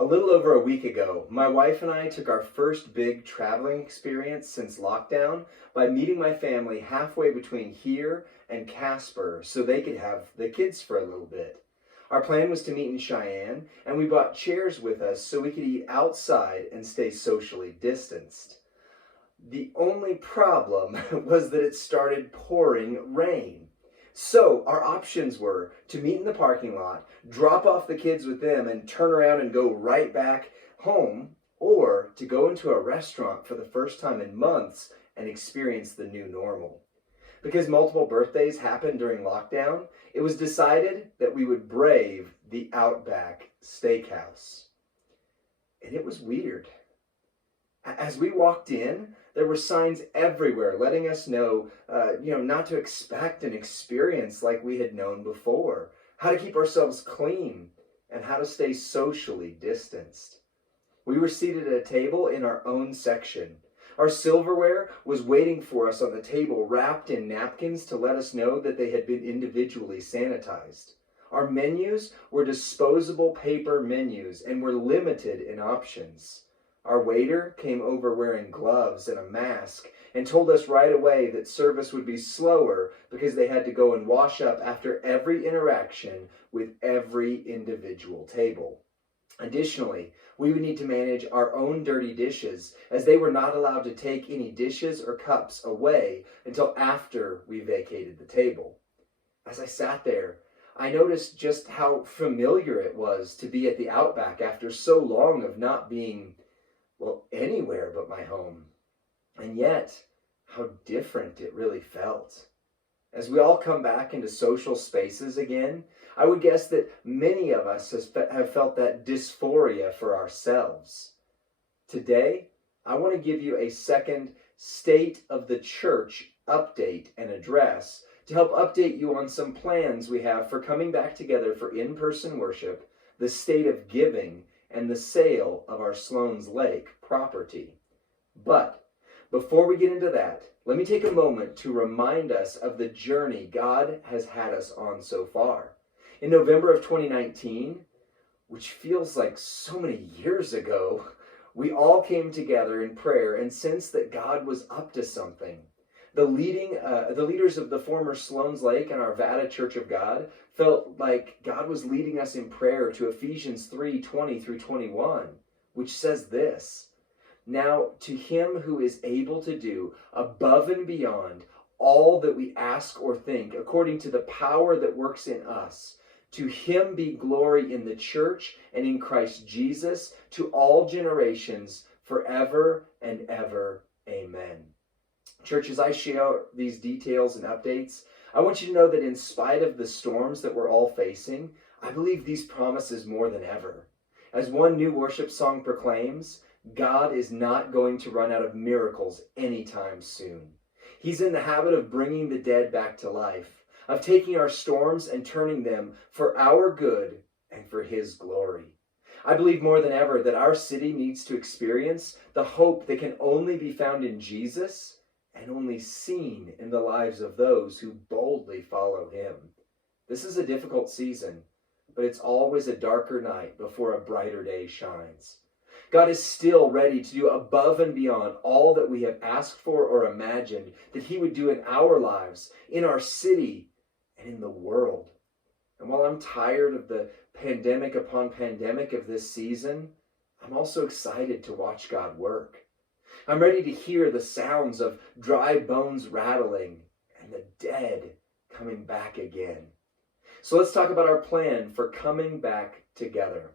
A little over a week ago, my wife and I took our first big traveling experience since lockdown by meeting my family halfway between here and Casper so they could have the kids for a little bit. Our plan was to meet in Cheyenne, and we brought chairs with us so we could eat outside and stay socially distanced. The only problem was that it started pouring rain. So our options were to meet in the parking lot, drop off the kids with them, and turn around and go right back home, or to go into a restaurant for the first time in months and experience the new normal. Because multiple birthdays happened during lockdown, it was decided that we would brave the Outback Steakhouse. And it was weird. As we walked in, there were signs everywhere letting us know, not to expect an experience like we had known before, how to keep ourselves clean, and how to stay socially distanced. We were seated at a table in our own section. Our silverware was waiting for us on the table, wrapped in napkins to let us know that they had been individually sanitized. Our menus were disposable paper menus and were limited in options. Our waiter came over wearing gloves and a mask and told us right away that service would be slower because they had to go and wash up after every interaction with every individual table. Additionally, we would need to manage our own dirty dishes as they were not allowed to take any dishes or cups away until after we vacated the table. As I sat there, I noticed just how familiar it was to be at the Outback after so long of not being anywhere but my home. And yet, how different it really felt. As we all come back into social spaces again, I would guess that many of us have felt that dysphoria for ourselves. Today, I want to give you a second State of the Church update and address to help update you on some plans we have for coming back together for in-person worship, the state of giving, and the sale of our Sloan's Lake property. But before we get into that, let me take a moment to remind us of the journey God has had us on so far. In November of 2019, which feels like so many years ago, we all came together in prayer and sensed that God was up to something. The leaders of the former Sloan's Lake and our Arvada Church of God felt like God was leading us in prayer to Ephesians 3:20 through 21, which says this: "Now to him who is able to do above and beyond all that we ask or think, according to the power that works in us, to him be glory in the church and in Christ Jesus to all generations forever and ever. Amen." Church, as I share these details and updates, I want you to know that in spite of the storms that we're all facing, I believe these promises more than ever. As one new worship song proclaims, God is not going to run out of miracles anytime soon. He's in the habit of bringing the dead back to life, of taking our storms and turning them for our good and for his glory. I believe more than ever that our city needs to experience the hope that can only be found in Jesus and only seen in the lives of those who boldly follow him. This is a difficult season, but it's always a darker night before a brighter day shines. God is still ready to do above and beyond all that we have asked for or imagined that he would do in our lives, in our city, and in the world. And while I'm tired of the pandemic upon pandemic of this season, I'm also excited to watch God work. I'm ready to hear the sounds of dry bones rattling and the dead coming back again. So let's talk about our plan for coming back together.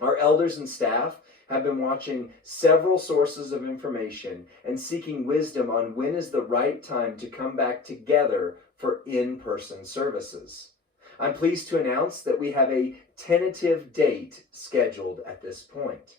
Our elders and staff have been watching several sources of information and seeking wisdom on when is the right time to come back together for in-person services. I'm pleased to announce that we have a tentative date scheduled at this point.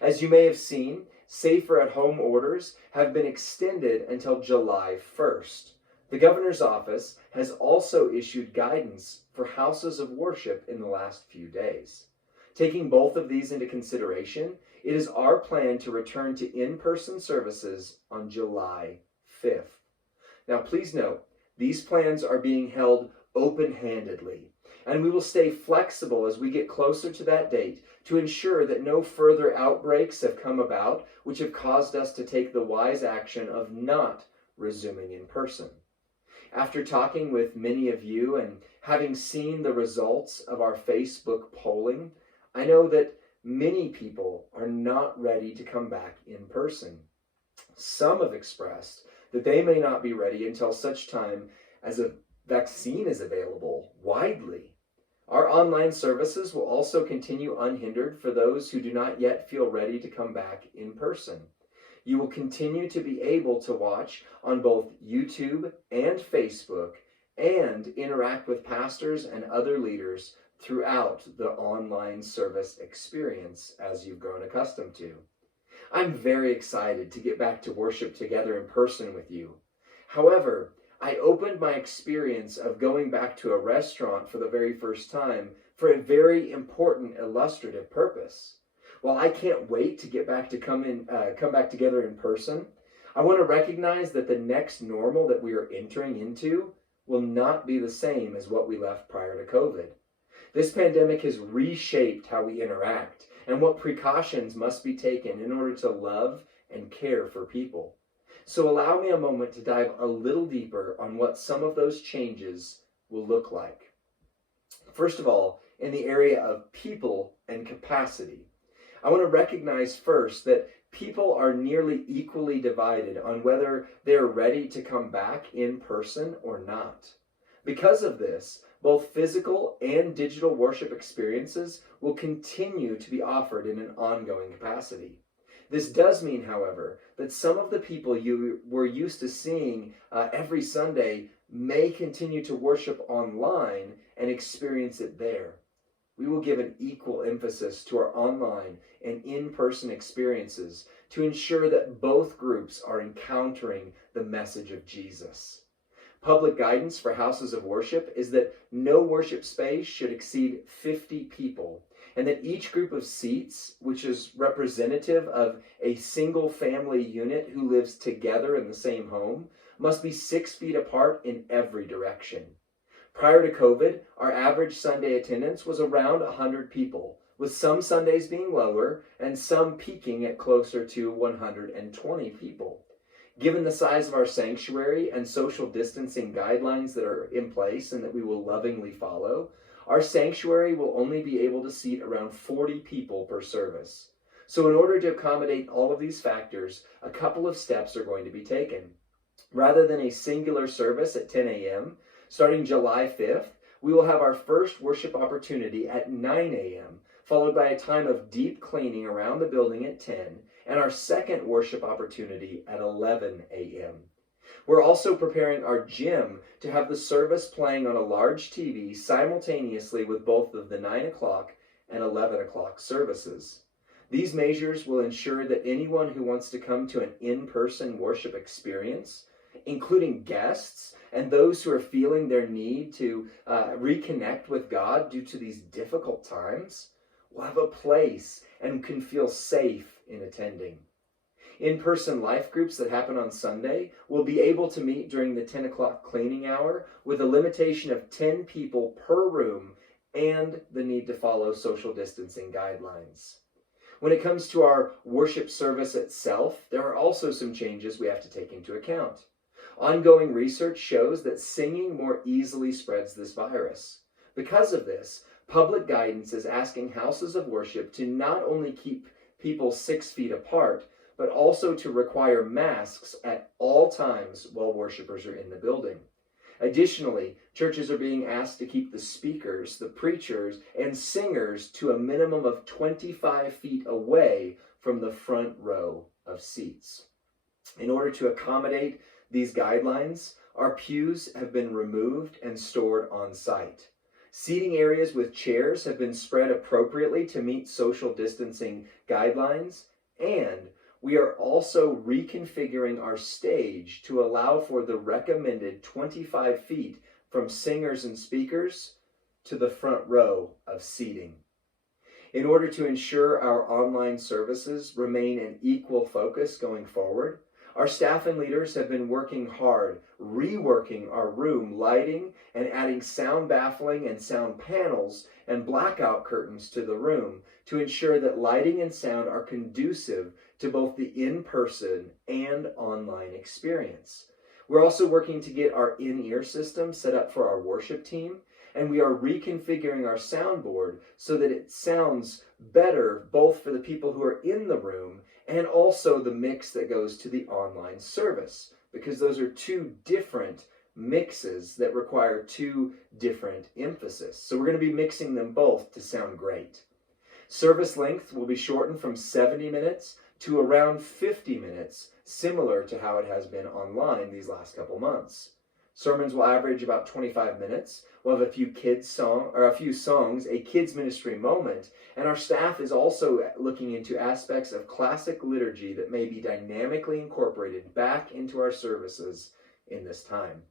As you may have seen, safer at home orders have been extended until July 1st. The governor's office has also issued guidance for houses of worship in the last few days. Taking both of these into consideration, it is our plan to return to in-person services on July 5th. Now, please note, these plans are being held open-handedly. and we will stay flexible as we get closer to that date to ensure that no further outbreaks have come about which have caused us to take the wise action of not resuming in person. After talking with many of you and having seen the results of our Facebook polling, I know that many people are not ready to come back in person. Some have expressed that they may not be ready until such time as a vaccine is available widely. Our online services will also continue unhindered for those who do not yet feel ready to come back in person. You will continue to be able to watch on both YouTube and Facebook and interact with pastors and other leaders throughout the online service experience as you've grown accustomed to. I'm very excited to get back to worship together in person with you. However, I opened my experience of going back to a restaurant for the very first time for a very important illustrative purpose. While I can't wait to get back to come back together in person, I want to recognize that the next normal that we are entering into will not be the same as what we left prior to COVID. This pandemic has reshaped how we interact and what precautions must be taken in order to love and care for people. So allow me a moment to dive a little deeper on what some of those changes will look like. First of all, in the area of people and capacity, I want to recognize first that people are nearly equally divided on whether they're ready to come back in person or not. Because of this, both physical and digital worship experiences will continue to be offered in an ongoing capacity. This does mean, however, that some of the people you were used to seeing every Sunday may continue to worship online and experience it there. We will give an equal emphasis to our online and in-person experiences to ensure that both groups are encountering the message of Jesus. Public guidance for houses of worship is that no worship space should exceed 50 people, and that each group of seats, which is representative of a single family unit who lives together in the same home, must be 6 feet apart in every direction. Prior to COVID, our average Sunday attendance was around 100 people, with some Sundays being lower and some peaking at closer to 120 people. Given the size of our sanctuary and social distancing guidelines that are in place and that we will lovingly follow, our sanctuary will only be able to seat around 40 people per service. So in order to accommodate all of these factors, a couple of steps are going to be taken. Rather than a singular service at 10 a.m., starting July 5th, we will have our first worship opportunity at 9 a.m., followed by a time of deep cleaning around the building at 10, and our second worship opportunity at 11 a.m. We're also preparing our gym to have the service playing on a large TV simultaneously with both of the 9 o'clock and 11 o'clock services. These measures will ensure that anyone who wants to come to an in-person worship experience, including guests and those who are feeling their need to reconnect with God due to these difficult times, will have a place and can feel safe in attending. In-person life groups that happen on Sunday will be able to meet during the 10 o'clock cleaning hour with a limitation of 10 people per room and the need to follow social distancing guidelines. When it comes to our worship service itself, there are also some changes we have to take into account. Ongoing research shows that singing more easily spreads this virus. Because of this, public guidance is asking houses of worship to not only keep people 6 feet apart, but also to require masks at all times while worshipers are in the building. Additionally, churches are being asked to keep the speakers, the preachers, and singers to a minimum of 25 feet away from the front row of seats. In order to accommodate these guidelines, our pews have been removed and stored on site. Seating areas with chairs have been spread appropriately to meet social distancing guidelines, and we are also reconfiguring our stage to allow for the recommended 25 feet from singers and speakers to the front row of seating. In order to ensure our online services remain an equal focus going forward, Our staff and leaders have been working hard, reworking our room lighting and adding sound baffling and sound panels and blackout curtains to the room to ensure that lighting and sound are conducive to both the in-person and online experience. We're also working to get our in-ear system set up for our worship team, and we are reconfiguring our soundboard so that it sounds better both for the people who are in the room and also the mix that goes to the online service, because those are two different mixes that require two different emphasis. So we're going to be mixing them both to sound great. Service length will be shortened from 70 minutes to around 50 minutes, similar to how it has been online these last couple months. Sermons will average about 25 minutes. We'll have a few songs, a kids ministry moment, and our staff is also looking into aspects of classic liturgy that may be dynamically incorporated back into our services in this time.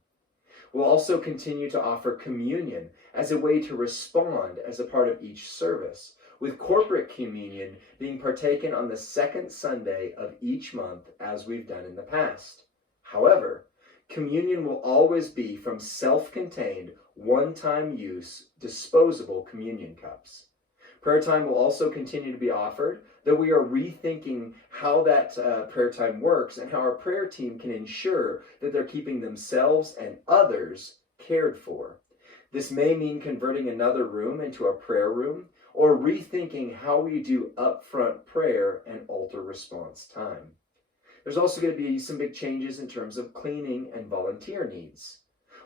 We'll also continue to offer communion as a way to respond as a part of each service, with corporate communion being partaken on the second Sunday of each month as we've done in the past. However, communion will always be from self-contained, one-time use, disposable communion cups. Prayer time will also continue to be offered, though we are rethinking how that prayer time works and how our prayer team can ensure that they're keeping themselves and others cared for. This may mean converting another room into a prayer room, or rethinking how we do upfront prayer and altar response time. There's also going to be some big changes in terms of cleaning and volunteer needs.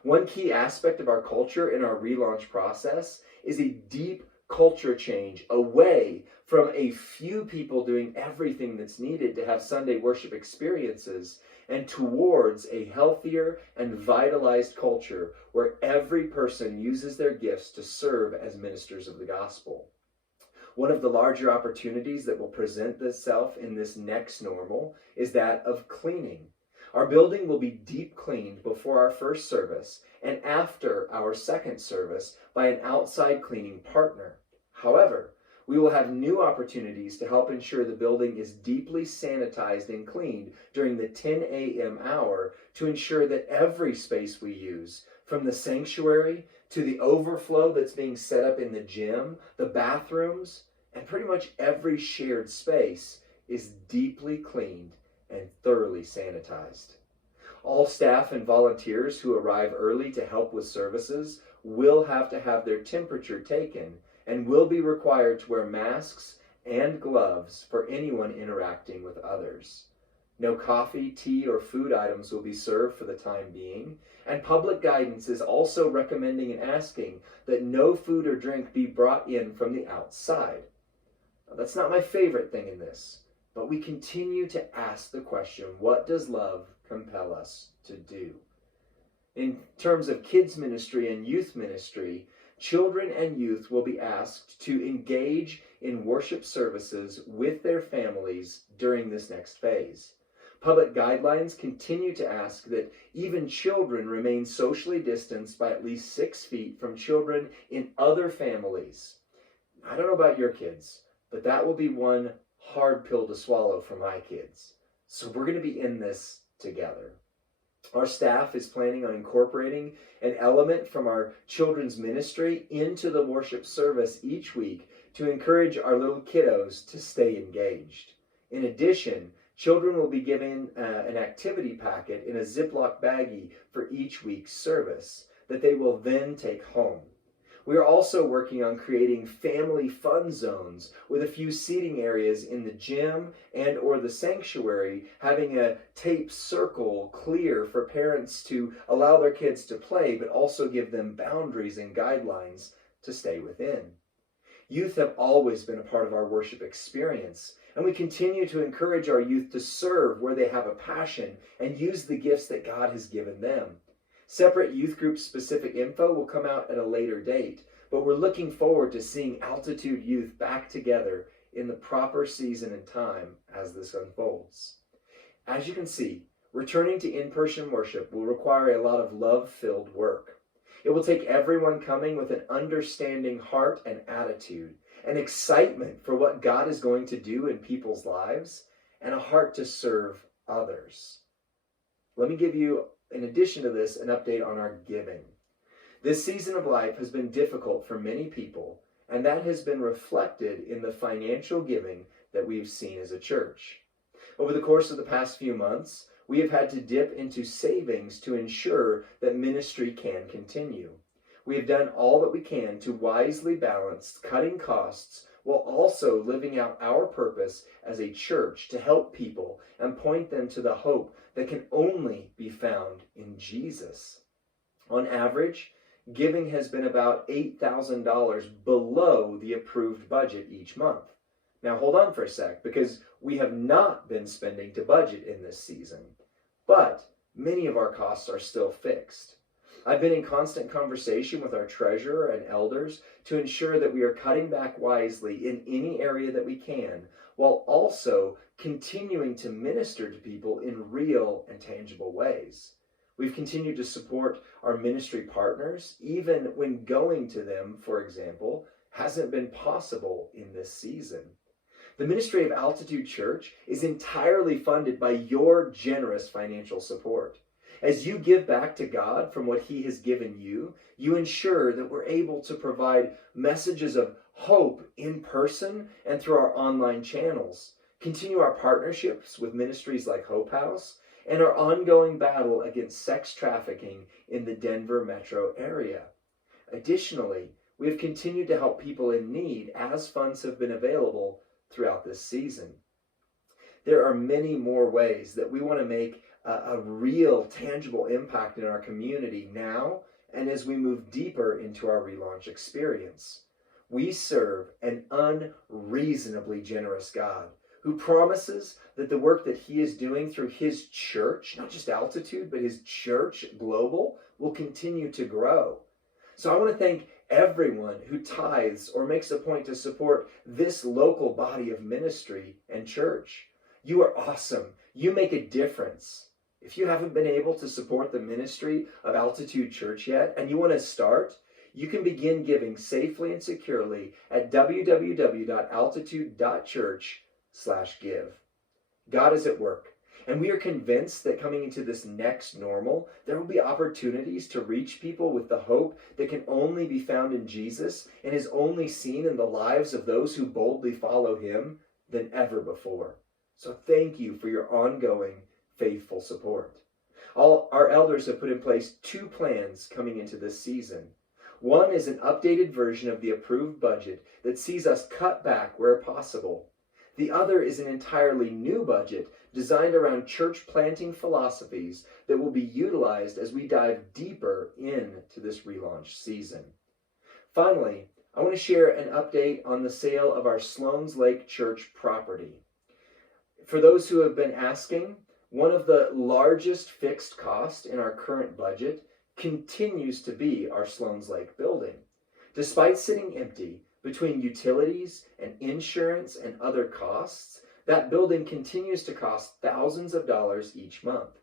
One key aspect of our culture in our relaunch process is a deep culture change away from a few people doing everything that's needed to have Sunday worship experiences and towards a healthier and vitalized culture where every person uses their gifts to serve as ministers of the gospel. One of the larger opportunities that will present itself in this next normal is that of cleaning. Our building will be deep cleaned before our first service and after our second service by an outside cleaning partner. However, we will have new opportunities to help ensure the building is deeply sanitized and cleaned during the 10 a.m. hour to ensure that every space we use, from the sanctuary to the overflow that's being set up in the gym, the bathrooms, and pretty much every shared space, is deeply cleaned and thoroughly sanitized. All staff and volunteers who arrive early to help with services will have to have their temperature taken and will be required to wear masks and gloves for anyone interacting with others. No coffee, tea, or food items will be served for the time being, and public guidance is also recommending and asking that no food or drink be brought in from the outside. Now, that's not my favorite thing in this, but we continue to ask the question, what does love compel us to do? In terms of kids ministry and youth ministry, children and youth will be asked to engage in worship services with their families during this next phase. Public guidelines continue to ask that even children remain socially distanced by at least 6 feet from children in other families. I don't know about your kids, but that will be one hard pill to swallow for my kids. So we're going to be in this together. Our staff is planning on incorporating an element from our children's ministry into the worship service each week to encourage our little kiddos to stay engaged. In addition, children will be given an activity packet in a Ziploc baggie for each week's service that they will then take home. We are also working on creating family fun zones with a few seating areas in the gym and or the sanctuary, having a tape circle clear for parents to allow their kids to play, but also give them boundaries and guidelines to stay within. Youth have always been a part of our worship experience, and we continue to encourage our youth to serve where they have a passion and use the gifts that God has given them. Separate youth group specific info will come out at a later date, but we're looking forward to seeing Altitude Youth back together in the proper season and time as this unfolds. As you can see, returning to in-person worship will require a lot of love-filled work. It will take everyone coming with an understanding heart and attitude, an excitement for what God is going to do in people's lives, and a heart to serve others. let me give you, in addition to this, an update on our giving. This season of life has been difficult for many people, and that has been reflected in the financial giving that we've seen as a church. Over the course of the past few months, we have had to dip into savings to ensure that ministry can continue. We have done all that we can to wisely balance cutting costs while also living out our purpose as a church to help people and point them to the hope that can only be found in Jesus. On average, giving has been about $8,000 below the approved budget each month. Now hold on for a sec, because we have not been spending to budget in this season, but many of our costs are still fixed. I've been in constant conversation with our treasurer and elders to ensure that we are cutting back wisely in any area that we can, while also continuing to minister to people in real and tangible ways. We've continued to support our ministry partners, even when going to them, for example, hasn't been possible in this season. The ministry of Altitude Church is entirely funded by your generous financial support. As you give back to God from what He has given you, you ensure that we're able to provide messages of hope in person and through our online channels, continue our partnerships with ministries like Hope House, and our ongoing battle against sex trafficking in the Denver metro area. Additionally, we have continued to help people in need as funds have been available throughout this season. There are many more ways that we want to make a real, tangible impact in our community now and as we move deeper into our relaunch experience. We serve an unreasonably generous God who promises that the work that He is doing through His church, not just Altitude, but His church global, will continue to grow. So I want to thank everyone who tithes or makes a point to support this local body of ministry and church. You are awesome. You make a difference. If you haven't been able to support the ministry of Altitude Church yet, and you want to start, you can begin giving safely and securely at www.altitude.church/give. God is at work, and we are convinced that coming into this next normal, there will be opportunities to reach people with the hope that can only be found in Jesus and is only seen in the lives of those who boldly follow Him than ever before. So thank you for your ongoing faithful support. All our elders have put in place 2 plans coming into this season. One is an updated version of the approved budget that sees us cut back where possible. The other is an entirely new budget designed around church planting philosophies that will be utilized as we dive deeper into this relaunch season. Finally, I want to share an update on the sale of our Sloan's Lake Church property. For those who have been asking, one of the largest fixed costs in our current budget continues to be our Sloan's Lake building. Despite sitting empty between utilities and insurance and other costs, that building continues to cost thousands of dollars each month.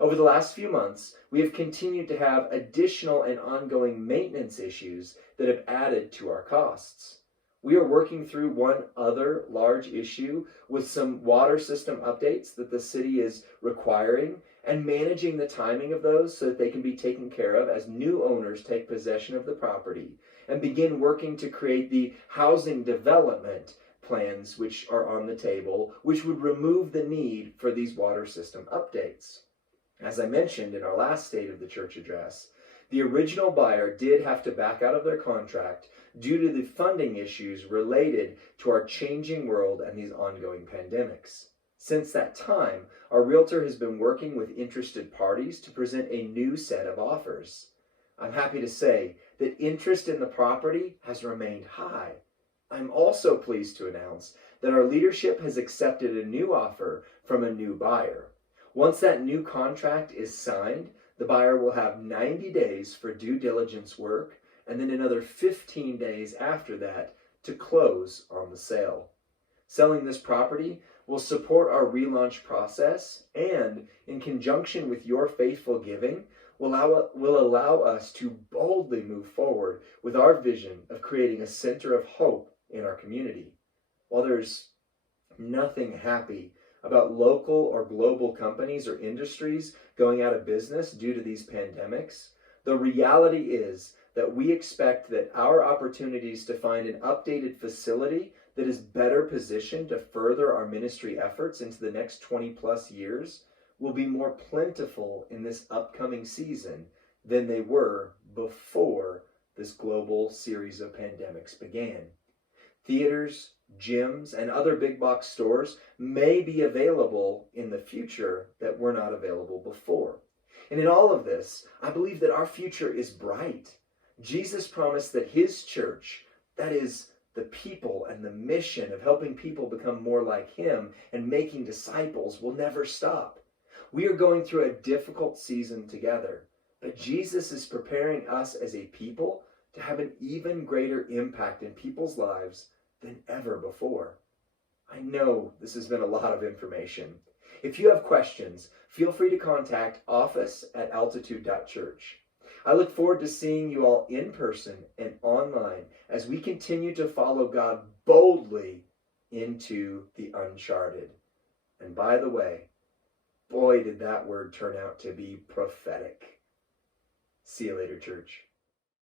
Over the last few months, we have continued to have additional and ongoing maintenance issues that have added to our costs. We are working through one other large issue with some water system updates that the city is requiring and managing the timing of those so that they can be taken care of as new owners take possession of the property and begin working to create the housing development plans which are on the table, which would remove the need for these water system updates. As I mentioned in our last State of the Church address, the original buyer did have to back out of their contract due to the funding issues related to our changing world and these ongoing pandemics. Since that time, our realtor has been working with interested parties to present a new set of offers. I'm happy to say that interest in the property has remained high. I'm also pleased to announce that our leadership has accepted a new offer from a new buyer. Once that new contract is signed, the buyer will have 90 days for due diligence work and then another 15 days after that to close on the sale. Selling this property will support our relaunch process and, in conjunction with your faithful giving, will allow us to boldly move forward with our vision of creating a center of hope in our community. While there's nothing happy about local or global companies or industries going out of business due to these pandemics. The reality is that we expect that our opportunities to find an updated facility that is better positioned to further our ministry efforts into the next 20 plus years will be more plentiful in this upcoming season than they were before this global series of pandemics began. Theaters, gyms, and other big box stores may be available in the future that were not available before. And in all of this, I believe that our future is bright. Jesus promised that his church, that is, the people and the mission of helping people become more like him and making disciples, will never stop. We are going through a difficult season together, but Jesus is preparing us as a people to have an even greater impact in people's lives than ever before. I know this has been a lot of information. If you have questions, feel free to contact office@altitude.church. I look forward to seeing you all in person and online as we continue to follow God boldly into the uncharted. And by the way, boy, did that word turn out to be prophetic. See you later, church.